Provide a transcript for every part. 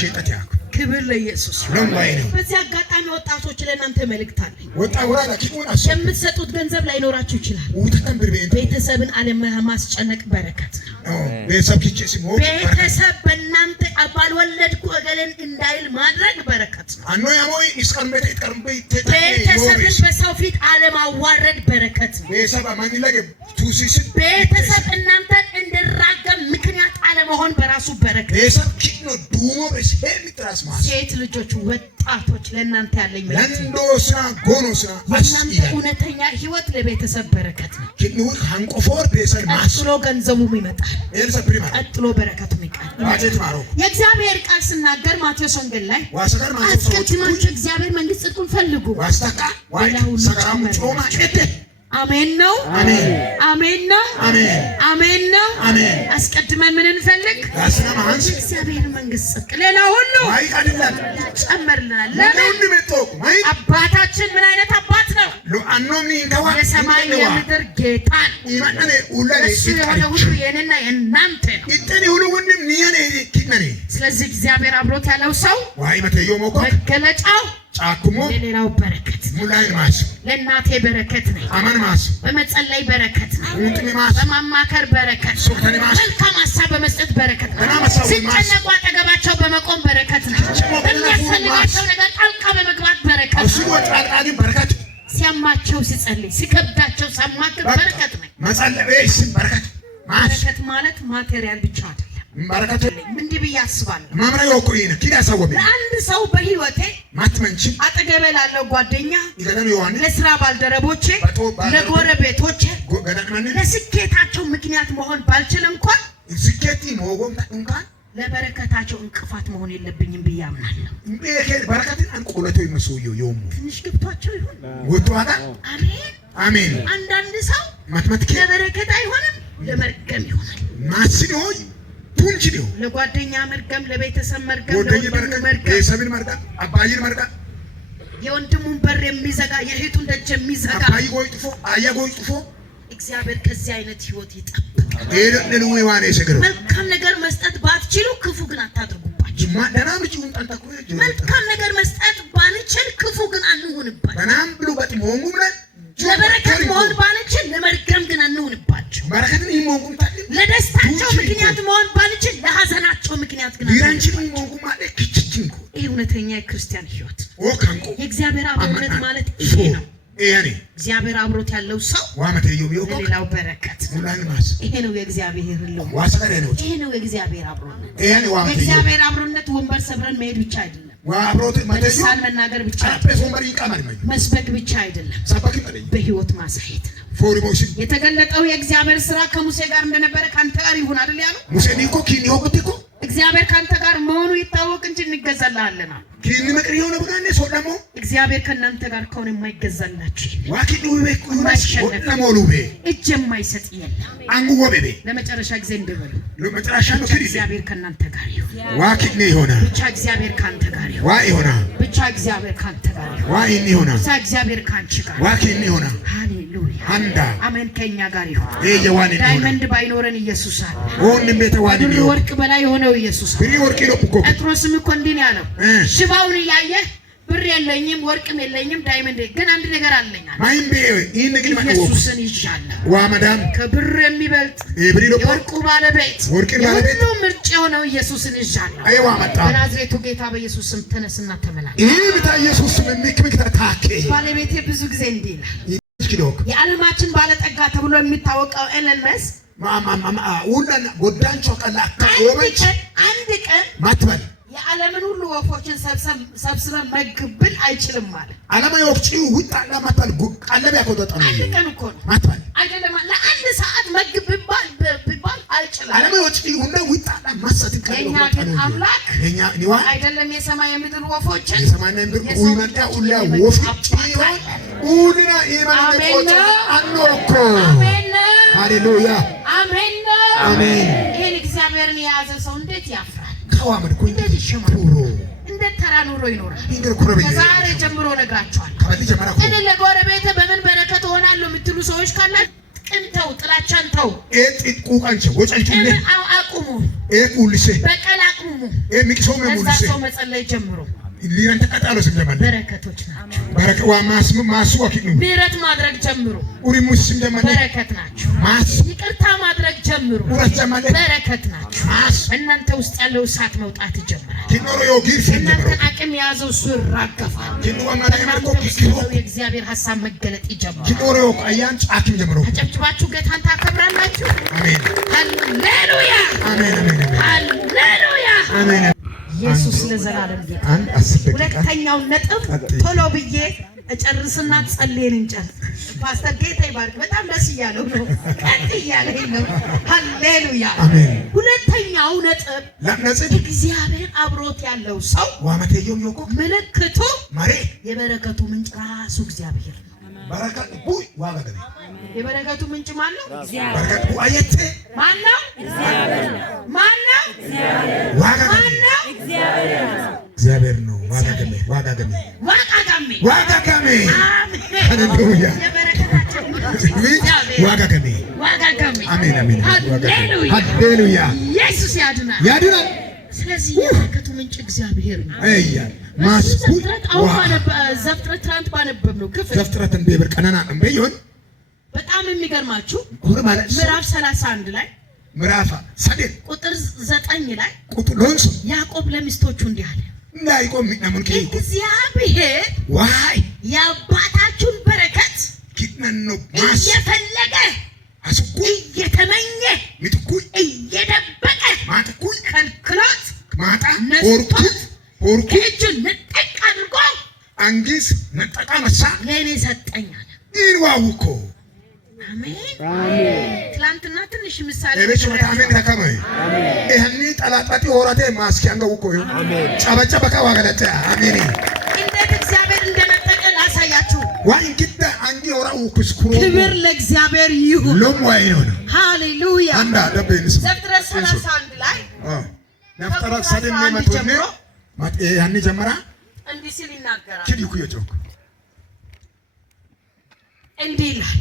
ሸጠት ያኩ ክብር ለኢየሱስ ለማይ ነው በዚህ አጋጣሚ ወጣቶች ለእናንተ መልእክት አለኝ ወጣ ወራዳ ኪሙን አሰ የምትሰጡት ገንዘብ ላይኖራችሁ ይችላል ወተከምብር ቤተሰብን ዓለም ማስጨነቅ በረከት ቤተሰብ ኪቼ ሲሞ ቤተሰብ በእናንተ ባልወለድኩ እገሌን እንዳይል ማድረግ በረከት ነው አኖ ያሞይ እስቀርምበ ቤተሰብን በሰው ፊት አለማዋረድ በረከት ነው ቤተሰብ ማን ይለገ ቱሲስ ቤተሰብ እናንተን እንድራገም ምክንያት አለመሆን በራሱ በረከት ቤተሰብ ኪኖ ዱሞ በሰም ትራስ ማስ ሴት ልጆች ወጣቶች ለእናንተ ያለኝ መልእክት ለንዶስና ጎኖስና እናንተ እውነተኛ ህይወት ለቤተሰብ በረከት ነው ኪኑ ሃንቆፎር ቤተሰብ ማስ ቀጥሎ ገንዘቡም ይመጣል ቤተሰብ ፕሪማ ቀጥሎ በረከቱም ይቃል ማጀት ማሮ የእግዚአብሔር ቃል ሲናገር ማቴዎስ ወንጌል ላይ ዋሰጋር ማቴዎስ አስቀድማችሁ እግዚአብሔር መንግስት ጽድቁን ፈልጉ ዋስታካ ዋይ ሰጋራሙ ጮማ እደ አሜን ነው አሜን አሜን ነው አሜን አሜን ነው አሜን አስቀድመን ምን እንፈልግ ያስና ማንስ እግዚአብሔር መንግስት ጽድቅ ሌላ ሁሉ ማይ አይደለም ጨመርልናል ለምን መጥቶ ማይ አባታችን ምን አይነት አባት ነው ለአኖሚ እንተዋ የሰማይ የምድር ጌታ ኢማነኔ ኡላኔ እሱ የሆነ ሁሉ የኔና የእናንተ ነው ኢተኒ ሁሉ ወንድም ኒያኔ ኪነኔ ስለዚህ እግዚአብሔር አብሮት ያለው ሰው ዋይ መተዮ ሞኮ መገለጫው ጫኩሞ ለሌላው በረከት ሙላይ ማስ ለእናቴ በረከት ነው አማን ማስ በመጸለይ በረከት ነው ሙጥኒ ማስ በማማከር በረከት ሱክተኒ ማስ መልካም ሀሳብ በመስጠት በረከት ነው ሲጨነቁ አጠገባቸው በመቆም በረከት ነው በሚያስፈልጋቸው ነገር ጣልቃ በመግባት በረከት እሱ ወጣጣዲ በረከት ሲያማቸው ሲጸልይ ሲከብዳቸው ሳማክር በረከት ነው መጸለይ በረከት በረከት ማለት ማቴሪያል ብቻ አይደለም በረከት እንዲህ ብዬ አስባለሁ ማምራ ይወቁይነ ኪዳ ሰወበ ለአንድ ሰው በህይወቴ ማትመንቺ አጠገቤ ላለው ጓደኛ ይገደሉ ይዋን ለስራ ባልደረቦቼ ለጎረቤቶቼ ለስኬታቸው ምክንያት መሆን ባልችል እንኳን ስኬቲ ሞጎም እንኳን ለበረከታቸው እንቅፋት መሆን የለብኝም ብዬ አምናለሁ በረከትን አንቆለቶ ይመስውየው ይወሙ ትንሽ ግብቷቸው ይሁን ወጥቷታ አሜን አሜን አንዳንድ ሰው ማትማቲክ ለበረከት አይሆንም ለመርገም ይሆናል ማስን ሆይ ቱንጂ ነው ለጓደኛ መርገም ለቤተሰብ መርገም ወደኝ መርገም ቤተሰብን መርገም አባይን መርገም የወንድሙን በር የሚዘጋ የእህቱን ደጅ የሚዘጋ አባይ ጎይጥፎ አያ ጎይጥፎ እግዚአብሔር ከዚህ አይነት ህይወት ይጠብቃል ለሉ ዋኔ ሰገረ መልካም ነገር መስጠት ባትችሉ ክፉ ግን አታድርጉባችሁ ደናም ልጅውን ጠንተኩ መልካም ነገር መስጠት ባንችል ክፉ ግን አንሁንባችሁ ደናም ብሉ በጥሞንጉም ላይ ለበረከት መሆን ባንችል ለመርገም ግን አንሁንባችሁ በረከትን ይሞንጉም ታዲያ ለደስታቸው ምክንያት መሆን ባንችል ለሐዘናቸው ምክንያት ግን ይራንቺን ይሞንጉም ማለት ክችችንኩ ይሄ እውነተኛ የክርስቲያን ህይወት ወካንቆ የእግዚአብሔር አብሮነት ማለት ይሄ ነው ያኔ እግዚአብሔር አብሮት ያለው ሰው ዋመተዩ ቢዮ ለሌላው በረከት ሙላን ማስ ይሄ ነው የእግዚአብሔር ህልው ዋሰቀረ ነው ይሄ ነው የእግዚአብሔር አብሮነት ያኔ ዋመተዩ የእግዚአብሔር አብሮነት ወንበር ሰብረን መሄድ ብቻ አይደለም ዋብሮት መተዩ ሳን መናገር ብቻ አይደለም ወንበር ይቃማል ማለት መስበክ ብቻ አይደለም ሰባኪ ማለት በህይወት ማሳየት ነው ፎርሞሽን የተገለጠው የእግዚአብሔር ስራ ከሙሴ ጋር እንደነበረ ካንተ ጋር ይሁን አይደል ያለው ሙሴ ኒኮ ኪኒዮ ኩቲኮ እግዚአብሔር ካንተ ጋር መሆኑ ይታወቅ እንጂ እንገዛልሃለን ኪኒ መቅሪ ሆነ ብናኔ ሶዳሞ እግዚአብሔር ከእናንተ ጋር ከሆነ የማይገዛላችሁ ዋኪዱ ቤኩ ወጣሞሉቤ እጅ የማይሰጥ የለም አንጉ ወበቤ ለመጨረሻ ጊዜ እንደበሉ ለመጨረሻ ነው ኪዲ እግዚአብሔር ከእናንተ ጋር ይሁን ዋኪኔ ይሆና ብቻ እግዚአብሔር ካንተ ጋር ይሁን ዋ ይሆና ብቻ እግዚአብሔር ካንተ ጋር ይሁን ዋ ይኒ ይሆና ብቻ እግዚአብሔር ካንቺ ጋር ዋኪኔ ይሆና ሃሌሉያ አንዳ አሜን ከኛ ጋር ይሁን የዋን ይሆና ዳይመንድ ባይኖረን ኢየሱስ አለ ወንድም ቤተዋን ነው ወርቅ በላይ የሆነው ኢየሱስ ብሪ ወርቅ ነው እኮ ጴጥሮስም እኮ እንዲህ ነው ያለው ሽባውን ያየ ብር የለኝም ወርቅም የለኝም ዳይመንድ ግን አንድ ነገር አለኝ አለ ማይምቤ ይሄን ግን ማለት ኢየሱስን ይሻላል ዋ ማዳም ከብር የሚበልጥ ብሪ ነው ወርቁ ባለቤት ወርቅን ባለቤት ሁሉ ምርጭ የሆነው ኢየሱስን ይሻላል አይዋ መጣ በናዝሬቱ ጌታ በኢየሱስ ስም ተነስና ተመላለስ ይሄ ብታ ኢየሱስ ስም ምክምክታ ታኬ ባለቤቴ ብዙ ጊዜ እንዲህ ይላል ኪዶክ የዓለማችን ባለጠጋ ተብሎ የሚታወቀው ኤለን መስክ ሁሉን ጎዳንቾ ቀላ አንድ ቀን ማትበል የዓለምን ሁሉ ወፎችን ሰብስበን መግብል አይችልም ማለት ዓለማ ወፍጪው ውጣላ ማትበል ቀለብ ያቆጣጣ ነው አንድ ቀን እኮ ነው ማትበል አይደለም ለአንድ ሰዓት መግብ ቢባል አይችልም ዓለማ ወፍጪው ሁሉ ውጣላ ማሰት ቀለብ የኛ ግን አምላክ የኛ ኒዋ አይደለም የሰማይ ምድር ወፎችን የሰማይና ምድር ሁሉና ሁሉ ወፍጪው ሁሉና የማን ቆጣ አኖርኮ አሜን ሃሌሉያ አሜን አሜን ይሄን እግዚአብሔርን የያዘ ሰው እንዴት ያፍራል ካዋመድ ኮ እንዴት ይሸማል እንዴት ተራ ኑሮ ይኖራል ከዛሬ ጀምሮ ነግራችኋል እኔ ለጎረቤቴ በምን በረከት ሆናለሁ የምትሉ ሰዎች ካላችሁ ቅንተው ጥላቻን ተው እጥቁ ቃንቸ ወጫንቹ አቁሙ ኤቁልሴ በቀል አቁሙ። ሚቅሶም ሙልሴ ሰው መጸለይ ጀምሩ። ሊራን ተቀጣሎ ሲጀመር በረከቶች ናቸው። በረከት ማሱ ወኪኑ ምህረት ማድረግ ጀምሩ። ኡሪሙስ ሲጀመር በረከት ናቸው። ይቅርታ ማድረግ ጀምሩ። በረከት ናቸው። እናንተ ውስጥ ያለው እሳት መውጣት ይጀምራል። እናንተ አቅም የያዘው እሱ ይራገፋል። የእግዚአብሔር ሀሳብ መገለጥ ይጀምራል። አጨብጭባችሁ ጌታን ታከብራላችሁ። አሜን ሃሌሉያ አሜን አሜን ሃሌሉያ አሜን። ኢየሱስ ለዘላለም ጌታ። ሁለተኛው ነጥብ ቶሎ ብዬ እጨርስና ጸልየን እንጨርስ። ፓስተር ጌታ ይባርክ። በጣም ደስ እያለው ነው። ቀጥ እያለኝ ነው። ሃሌሉያ አሜን። ሁለተኛው ነጥብ እግዚአብሔር አብሮት ያለው ሰው ምልክቱ የበረከቱ ምንጭ ራሱ እግዚአብሔር ነው። የበረከቱ ምንጭ ማን ነው? ማን ነው? ማን ነው? እግዚአብሔር ነው። ሃሌሉያ ኢየሱስ ያድናል። ስለዚህ የበረከቱ ምንጭ እግዚአብሔር ነው። ዘፍጥረት ትናንት ባነበብነው ክፍል ዘፍጥረትን በብር ቀናና እንበይሆን በጣም የሚገርማችሁ ምዕራፍ 31 ላይ ምዕራፍ 7 ቁጥር 9 ላይ ቁጥሎንስ ያዕቆብ ለሚስቶቹ እንዲህ አለ። እንዳይቆም ምናምን እግዚአብሔር ዋይ የአባታችሁን በረከት ኪነኖ እየፈለገ አስኩ እየተመኘ ምትኩ እየደበቀ ማጥኩ ከልክሎት ማጣ ኦርኩ እጁን ንጠቅ አድርጎ አንጊስ ነጠቃ መሳ ለኔ ሰጠኛል። ይዋውኮ አሜን። ትላንትና ትንሽ ምሳሌ ለቤት ወታመን ተከመይ እህኒ ጠላጣቲ ሆራቴ ማስኪያንገው እኮ ጫበጫ በቃ ዋገለጠ አሜን። እንዴት እግዚአብሔር እንደነጠቀ ላሳያችሁ። ዋይ ግዳ አንጊ ሆራው ኩስኩሮ ክብር ለእግዚአብሔር ይሁን። ለሞይ ነው። ሃሌሉያ አንዳ ደበይንስ ዘፍጥረት 31 ላይ ነፍጠራት ሰደን መጥቶነ ያኔ ጀመራ እንዲህ ሲል ይናገራል። ኪዲኩ የጮክ እንዲህ ይላል።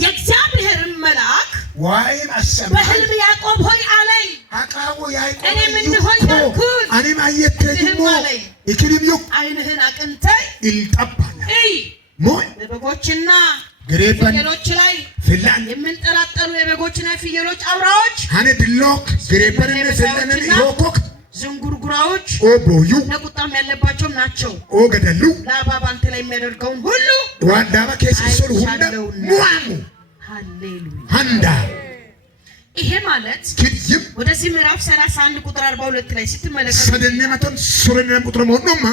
የእግዚአብሔርን መልአክ ዋይን አሰማ በሕልም ያዕቆብ ሆይ አለኝ። አቃቦ ያዕቆብ እኔ ምን ሆይ ያልኩት እኔም አየተኝሞ ይክሪምዩ ዓይንህን አቅንተህ ይልጠባና እይ ሞይ በበጎችና ግሬባን ፍየሎች ላይ ፍላን የምንጠላጠሉ የበጎችና ፍየሎች አውራዎች ሃኔ ድሎክ ግሬባንና ፍላንን ይሆኮክ ዝንጉርጉራዎች ኦቦዩ ለቁጣም ያለባቸው ናቸው። ኦገደሉ ላባ ባንተ ላይ የሚያደርገውን ሁሉ ዋዳባ ከሲሶል ሁንዳ ሙአሙ ሃሌሉያ አንዳ ይሄ ማለት ኪድይም ወደዚህ ምዕራፍ 31 ቁጥር 42 ላይ ስትመለከቱ ሰደነ መተን ሱረነ ቁጥር ሞኖማ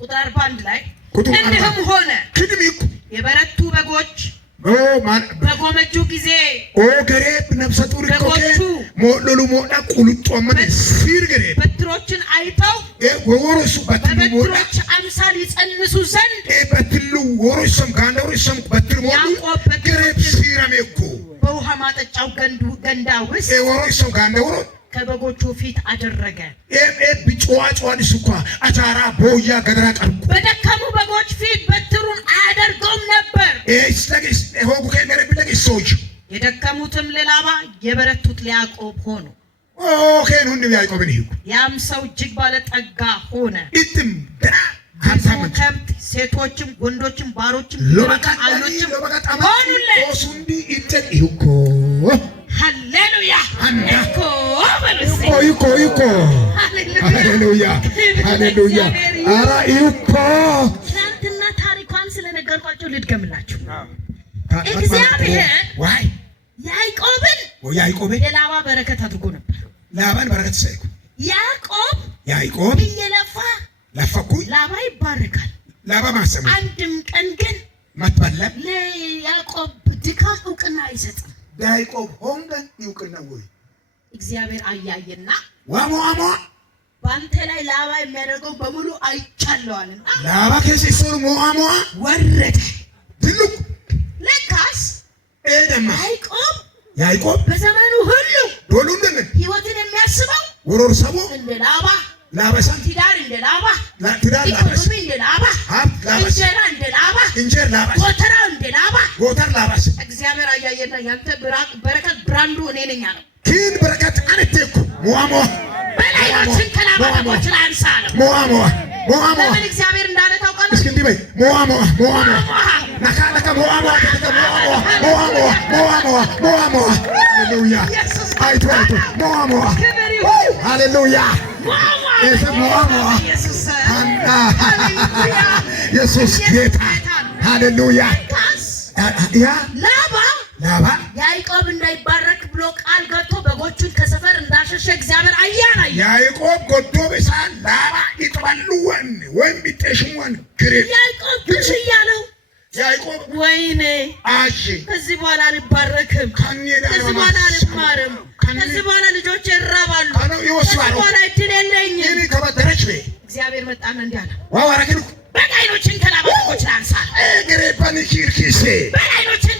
ቁጥር 41 ላይ ቁጥር እንዲህም ሆነ ክድሚኩ የበረቱ በጎች በጎመጁ ጊዜ ገሬብ ነፍሰ ጡር ኮኬ ሞሎሉ ሞዳ ቁልጦ አመነ ሲር ገሬብ በትሮችን አይተው ወሮሱ በትሮች አምሳል ይጸንሱ ዘንድ በትሉ ወሮሱም ጋንደሮሱም በትር ሞዱ ገሬብ ሲራሜኮ በውሃ ማጠጫው ገንዳ ውስጥ ወሮሱም ጋንደሮ ከበጎቹ ፊት አደረገ። ቢጫዋጫዋን ሱኳ አቻራ ቦያ ገደራ ቀርኩ በደከሙ በጎች ፊት በትሩን አያደርገውም ነበር። ሆጉ ከነረ ቢለግስ ሶች የደከሙትም ለላባ የበረቱት ለያዕቆብ ሆኑ። ኦኬን ሁሉ ያዕቆብ ነው። ያም ሰው እጅግ ባለጠጋ ሆነ። እትም ደና ሀብታም ከብት ሴቶችም ወንዶችም ባሮችም አሎችም ሆኑለት። ኦሱንዲ እጥቅ ይሁኮ ሃሌሉያ ይኮ ሃሌሉያ ሃሌሉያ አራ ይኮ ትናንትና ታሪኳን ስለነገርኳቸው ልድገምላችሁ። እግዚአብሔር ዋይ ያዕቆብን የላባ በረከት አድርጎ ነበር። ላባን በረከት ሳይኩ ያዕቆብ እየለፋ ለፈኩኝ ላባ ይባረካል። ላባ ማሰማ አንድም ቀን ግን ማትባለም ለያዕቆብ ድካም እውቅና አይሰጥም። ያዕቆብ ሆንገን ይውቅና ወይ እግዚአብሔር አያየና ዋሞ ባንተ ላይ ላባ የሚያደርገው በሙሉ አይቻለዋልና ላባ ከሲሶር ሞአሞ ወረደ። ትልቁ ለካስ ኤደማ ያዕቆብ በዘመኑ ሁሉ ዶሉንደን ህይወትን የሚያስበው ወሮር ሰቦ እንደ ላባ ላባሳ ትዳር እንደ ላባ ትዳር ላባሳ እንደ ላባ እንጀራ እንደ ላባ እንጀር ላባሽ ጎተራ እንደ ላባ ጎተር ላባሽ እግዚአብሔር አያየና ያንተ በረከት ብራንዱ እኔ ነኝ አለው። ኪን በረከት አንተኩ ሞአሞ በላዮችን ከላባ በጎች ላይ አንሳለ ሞአሞ ለምን እግዚአብሔር እንዳለ ታውቃለህ? እስኪ እንዲህ በይ ሞአሞ ነካ ሞአሞ ሃሌሉያ አይቶ ሞአሞ ሃሌሉያ ሞአሞ ኢየሱስ ጌታ ሃሌሉያ ላባ ያዕቆብ እንዳይባረክ ብሎ ቃል ገብቶ በጎቹን ከሰፈር እንዳሸሸ እግዚአብሔር አያና ያዕቆብ ጎዶ በሳን ላባ ይጥባሉወን ወይም ይጤሽሙን ግሬ ያዕቆብ ግሽ ያለው ያዕቆብ ወይኔ አጂ ከዚህ በኋላ አልባረክም፣ ከዚህ በኋላ አልማርም፣ ከዚህ በኋላ ልጆቼ ይራባሉ፣ ከዚህ በኋላ እድል የለኝም። እኔ ከበደረች እግዚአብሔር መጣና እንዲህ አለ ዋዋራኪሉ በላይኖችን ከላባ በጎች ላይ አንሳል ግሬ ፓኒኪርኪሴ በላይኖችን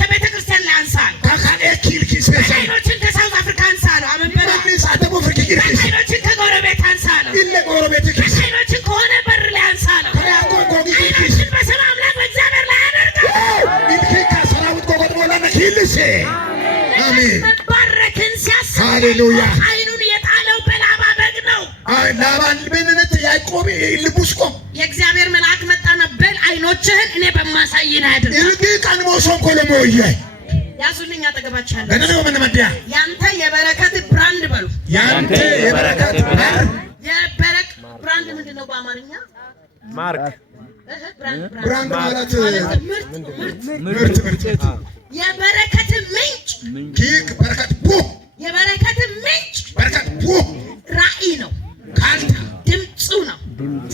ከቤተ ክርስቲያን ላይ አንሳል ካካኤኪርኪሴ በላይኖችን ከሳውዝ አፍሪካ አንሳል አመንበላ በላይኖችን ከጎረቤት አንሳል ኢለ ጎረቤት ኪስ በላይኖችን ከሆነ በር ላይ አንሳል ከያቆ ጎጊኪስ አይኖችን በሰላም አምላክ በእግዚአብሔር ላይ አደርጋለሁ ኢልኪካ ሰራዊት ጎጎጥ ወላና ኪልሴ አሜን መባረክን ሲያስብ ሃሌሉያ አይኑን የጣለው በላባ በግ ነው። ላባን በነነት ያዕቆብ ልቡስቆ የእግዚአብሔር መልአክ መጣና በል አይኖችህን እኔ በማሳይህ አድርግ እንጂ ቀንሞ ሶንኮለሞየ ያዙልኝ አጠገባችኋለሁ ለነነው ምን መዲያ ያንተ የበረከት ብራንድ በሉ ያንተ የበረከት ብራንድ ምንድነው በአማርኛ? ማርክ ብራንድ ማለት ምርት የበረከት ምንጭ ኪክ በረከት ቡ የበረከት ምንጭ በረከት ቡ ራእይ ነው፣ ካልታ ድምፁ ነው፣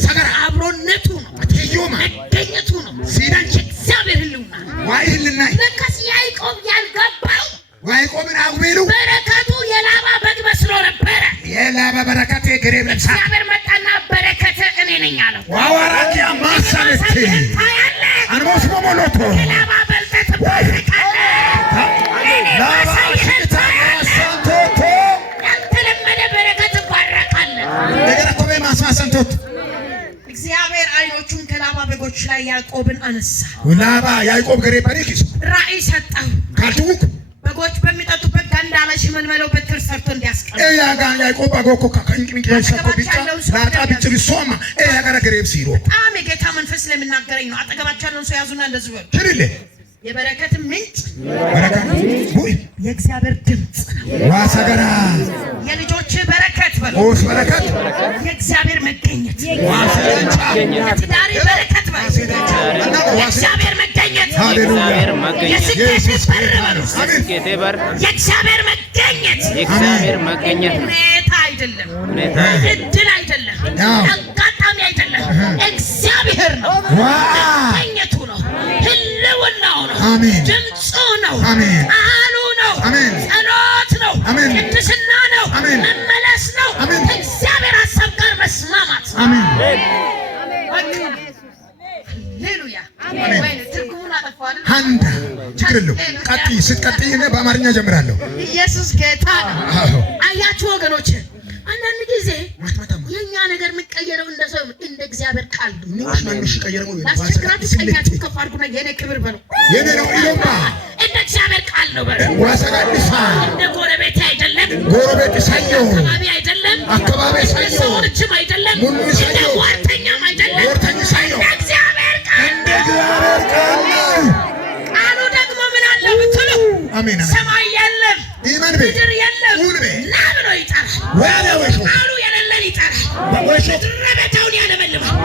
ሰገራ አብሮነቱ ነው፣ አትዩማ መገኘቱ ነው። ሲዳንች እግዚአብሔር ህልውና ዋይ ህልና ለካስ ያዕቆብ ያልገባው ያዕቆብን አጉቤሉ በረከቱ የላባ በግ መስሎ ነበረ። የላባ በረከት የግሬ ብለሳ እግዚአብሔር መጣና በረከት እኔ ነኝ አለው። ዋዋራኪ ማሳለት ታያለ አንሞስ ሞሞሎቶ የላባ በልተህ ትባረካለህ። ላባ ሽታ ማሳንቶቶ ያልተለመደ በረከት ትባረካለህ። ነገር ኮበ ማሳሰንቶት እግዚአብሔር አይኖቹን ከላባ በጎች ላይ ያዕቆብን አነሳ። ላባ ያዕቆብ ግሬ ፓኒኪስ ራእይ ሰጠው። ካልቱክ በጎች በሚጠጡበት ገንዳ ላይ ሽመልመለው በትር ሰርቶ እንዲያስቀምጥ ያጋ ያዕቆብ አጎኮ ከንቅንቅ ያሰቆ ቢጫ ላጣ ቢጭ ሶማ ያጋራ ግሬብ ሲሮ በጣም የጌታ መንፈስ ስለሚናገረኝ ነው። አጠገባቸው ያለውን ሰው ያዙና እንደዚህ በሉ ትርለ የበረከት ምንጭ በረከት ቡይ የእግዚአብሔር ድምፅ ነው። ዋሰገራ የልጆች በረከት በሉ ኦስ በረከት የእግዚአብሔር መገኘት ዋሰገንቻ የትዳሪ በረከት በሉ የእግዚአብሔር መገኘት ሃሌሉያ የስኬት በር በሉ ስኬቴ በር የእግዚአብሔር መገኘት የእግዚአብሔር መገኘት ነው። ሁኔታ አይደለም፣ እድል አይደለም፣ አጋጣሚ አይደለም፣ እግዚአብሔር ነው። መገኘቱ ነው፣ ህልውናው ነው፣ ድምፁ ነው፣ ቃሉ ነው፣ ጸሎት ነው፣ ቅድስና ነው፣ መመለስ ነው፣ ከእግዚአብሔር ሀሳብ ጋር መስማማት። ሃሌሉያ ትርጉሙን አጠፋዋል። አንዳ ችግር የለውም። ቀጥይ ስትቀጥይ እኔ በአማርኛ ጀምራለሁ። ኢየሱስ ጌታ ነው። አያችሁ ወገኖች፣ አንዳንድ ጊዜ የኛ ነገር የሚቀየረው እንደሰው እንደ እግዚአብሔር ቃል ነው። ላስቸግራችሁ ቀኛችሁ ከፍ አድርጉና የኔ ክብር በለው የኔ ነው ኢሎማ እንደ እግዚአብሔር ቃል ነው በለው። ዋሰጋዲሳ እንደ ጎረቤት አይደለም፣ ጎረቤት ሳይው አካባቢ አይደለም፣ አካባቢ ሳይው ሰዎችም አይደለም፣ እንደ ጓደኛም አይደለም፣ ወርተኝ ሳይው እንደ እግዚአብሔር ቃል እንደ እግዚአብሔር ቃል ነው። ቃሉ ደግሞ ምን አለው ብትሉ አሜን ሰማይ የለም፣ ኢማን ምድር የለም፣ ና ብሎ ይጠራል። ቃሉ የሌለን ይጠራል። ረበታውን ያለመልማል።